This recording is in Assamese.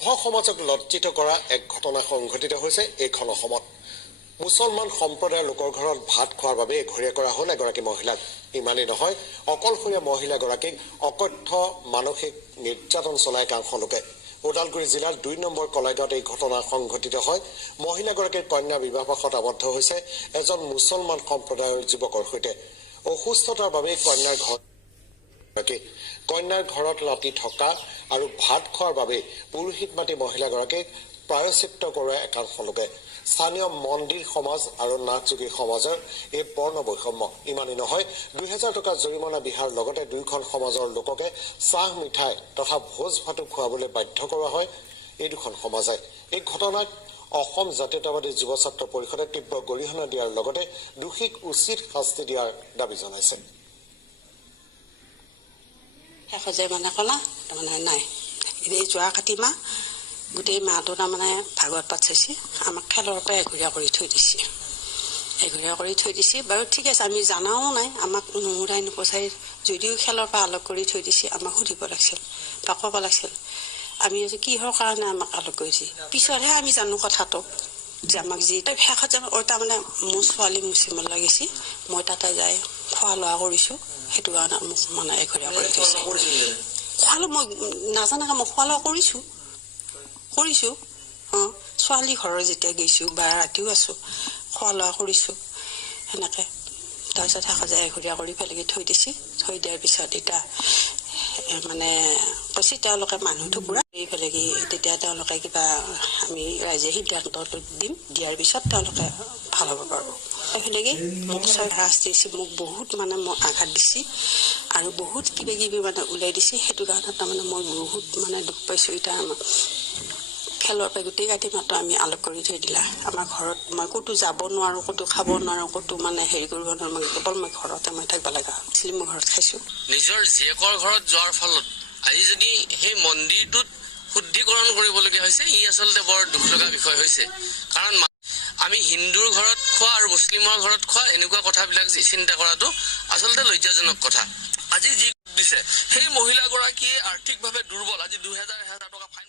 সমাজক লজ্জিত কৰা এক ঘটনা সংঘটিত হৈছে এইখন অসমত। মুছলমান সম্প্ৰদায়ৰ লোকৰ ঘৰত ভাত খোৱাৰ বাবে এঘৰীয়া কৰা হ'ল এগৰাকী মহিলাক। ইমানেই নহয়, অকলশৰীয়া মহিলাগৰাকীক অকথ্য মানসিক নিৰ্যাতন চলাই একাংশ লোকে। ওদালগুৰি জিলাৰ ২ নম্বৰ কলাইগাঁৱত এই ঘটনা সংঘটিত হয়। মহিলাগৰাকীৰ কন্যা বিবাহপাশত আবদ্ধ হৈছে এজন মুছলমান সম্প্ৰদায়ৰ যুৱকৰ সৈতে। অসুস্থতাৰ বাবে কন্যাৰ ঘৰত ৰাতি থকা আৰু ভাত খোৱাৰ বাবে পুৰোহিত মাতি মহিলাগৰাকীক প্ৰায়শ্চিত্ত কৰোৱা একাংশ লোকে। স্থানীয় মন্দিৰ সমাজ আৰু নাথযোগী সমাজৰ এই বৰ্ণ বৈষম্য। ইমানেই নহয়, ২০০০ টকা জৰিমনা বিহাৰ লগতে দুয়োখন সমাজৰ লোককে চাহ মিঠাই তথা ভোজ ভাতো খুৱাবলৈ বাধ্য কৰোৱা হয় এই দুখন সমাজে। এই ঘটনাক অসম জাতীয়তাবাদী যুৱ ছাত্ৰ পৰিষদে তীব্ৰ গৰিহণা দিয়াৰ লগতে দোষীক উচিত শাস্তি দিয়াৰ দাবী জনাইছে। নাই এই যোৱা কাতি মাহ গোটেই মাহটো তাৰমানে ভাগৱত পাঠ চাইছে, আমাক খেলৰ পৰা এঘৰীয়া কৰি থৈ দিছে বাৰু ঠিক আছে, আমি জানাও নাই, আমাক নুমুৰাই নপচাই যদিও খেলৰ পৰা আলোক কৰি থৈ দিছে আমাক সুধিব লাগিছিল বা ক'ব লাগিছিল আমি কিহৰ কাৰণে আমাক আলোক কৰিছে। পিছতহে আমি জানো কথাটো যে আমাক যি শেষত তাৰমানে মোৰ ছোৱালী মুছলিমত লাগিছে, মই তাতে যাই খোৱা লোৱা কৰিছোঁ, সেইটো কাৰণে মোক মানে এঘৰীয়া কৰি থৈছে। খোৱা লোৱা মই নাজানাকৈ মই খোৱা লোৱা কৰিছোঁ ছোৱালী ঘৰৰ যেতিয়া গৈছোঁ বা ৰাতিও আছোঁ খোৱা লোৱা কৰিছোঁ সেনেকৈ। তাৰপিছত শেষত এঘৰীয়া কৰি পেলাই থৈ দিছে। থৈ দিয়াৰ পিছত এতিয়া মানে কৈছে তেওঁলোকে মানুহটো পুৰা এই পেলাই তেতিয়া তেওঁলোকে কিবা আমি ৰাইজে সিদ্ধান্তটো দিয়াৰ পিছত তেওঁলোকে ভাল হ'ব পাৰিব। সেইখিনিকে মোক শাস্তি দিছে, মোক বহুত মানে মোক আঘাত দিছে আৰু বহুত কিবা কিবি মানে ওলাই দিছে। সেইটো কাৰণে তাৰমানে মই বহুত মানে দুখ পাইছোঁ। এতিয়া খেলৰ পৰা গোটেই কাতি মাহটো আমি আলোক কৰি থৈ দিলা। আমাৰ ঘৰত মই ক'তো যাব নোৱাৰোঁ, ক'তো খাব নোৱাৰোঁ, ক'তো মানে হেৰি কৰিব নোৱাৰোঁ, মই কেৱল মই ঘৰতে মই থাকিব লগা হৈছিল। মই ঘৰত খাইছোঁ। নিজৰ জীয়েকৰ ঘৰত যোৱাৰ ফলত আজি যদি সেই মন্দিৰটোত শুদ্ধিকৰণ কৰিবলগীয়া হৈছে, ই আচলতে বৰ দুখ লগা বিষয় হৈছে। কাৰণ আমি হিন্দুৰ ঘৰত খোৱা আৰু মুছলিমৰ ঘৰত খোৱা এনেকুৱা কথাবিলাক চিন্তা কৰাটো আচলতে লজ্জাজনক কথা। আজি যি দিছে সেই মহিলাগৰাকীয়ে আৰ্থিকভাৱে দুৰ্বল, আজি ২০০০ টকা ফাইন